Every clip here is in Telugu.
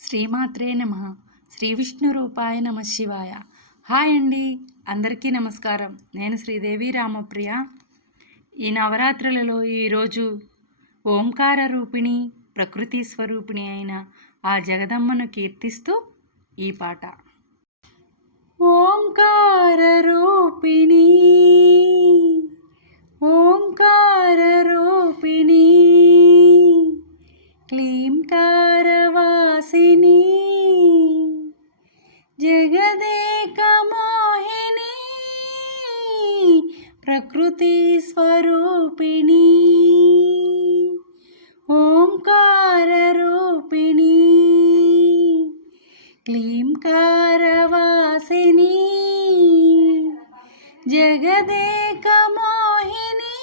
శ్రీమాత్రే నమః. శ్రీ విష్ణు రూపాయ నమ శివాయ. హాయ్ అండి, అందరికీ నమస్కారం. నేను శ్రీదేవి రామప్రియ. ఈ నవరాత్రులలో ఈరోజు ఓంకార రూపిణి, ప్రకృతి స్వరూపిణి అయిన ఆ జగదమ్మను కీర్తిస్తూ ఈ పాట. ఓంకార రూపిణి, ఓంకార రూపిణి, క్లీంకార వాసిని, జగదేక మోహిని, ప్రకృతి స్వరూపిణి, ఓంకార రూపిణి, క్లీంకార వాసిని, జగదేక మోహిని,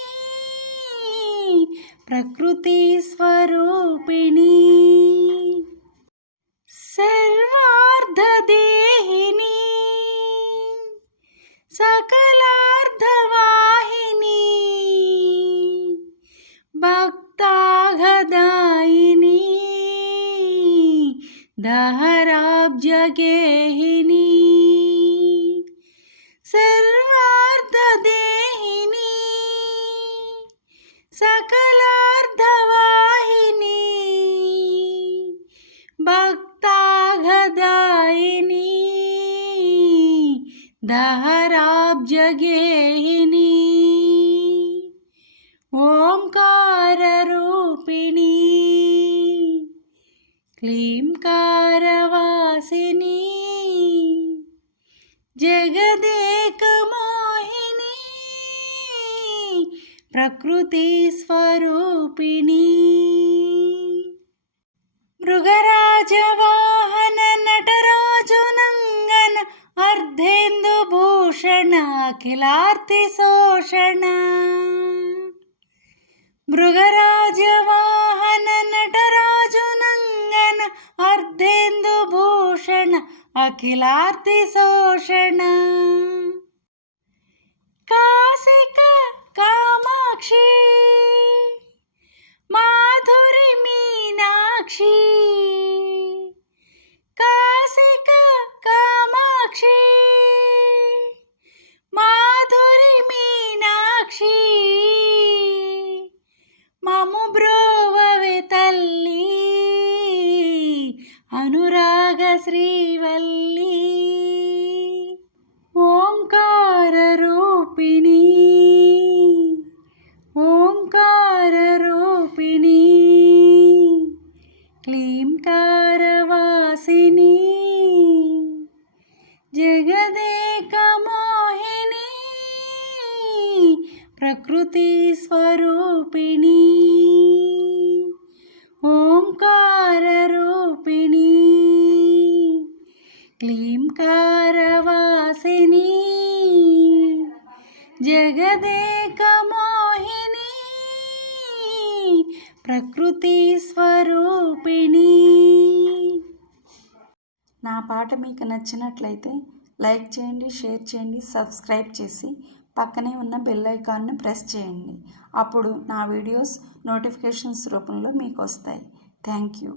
ప్రకృతి స్వరూపిణి, సర్వార్ధదేహిని, సకలార్ధవాహిని, భక్తాఘదాయిని, దహరాబ్జగేహిని, సర్వార్ధదేహిని, సకలార్ధవాహిని, భక్తాఘదాయిని, దహరాబ్జగేహిని, ఓంకార రూపిణి, క్లీంకార వాసిని, జగదేక మోహిని, ప్రకృతి స్వరూపిణి, మృగరాజ వాహన నటరాజు నంగన అర్ధేందు భూషణ అఖిలార్తి శోషణ, మృగరాజ వాహన నటరాజు నంగన అర్ధేందు భూషణ అఖిలార్తి శోషణ, కాశిక కామాక్షి, మాధురి మీనాక్షి, కాశిక కామాక్షి, మాధురి మీనాక్షి, మము బ్రోవవే తల్లి, అనురాగ శ్రీవల్లి, ఓంకార రూపిణి, ఓంకార రూపిణి, క్లీంకార వాసిని, జగదేక మోహిని, ప్రకృతి స్వరూపిణి, ఓంకార రూపిణి, క్లీంకార వాసిని, జగదేక మోహిని, ప్రకృతి స్వరూపిణి. నా పాట మీకు నచ్చినట్లయితే లైక్ చేయండి, షేర్ చేయండి, సబ్స్క్రైబ్ చేసి పక్కనే ఉన్న బెల్ ఐకాన్ను ప్రెస్ చేయండి. అప్పుడు నా వీడియోస్ నోటిఫికేషన్స్ రూపంలో మీకు వస్తాయి. Thank you.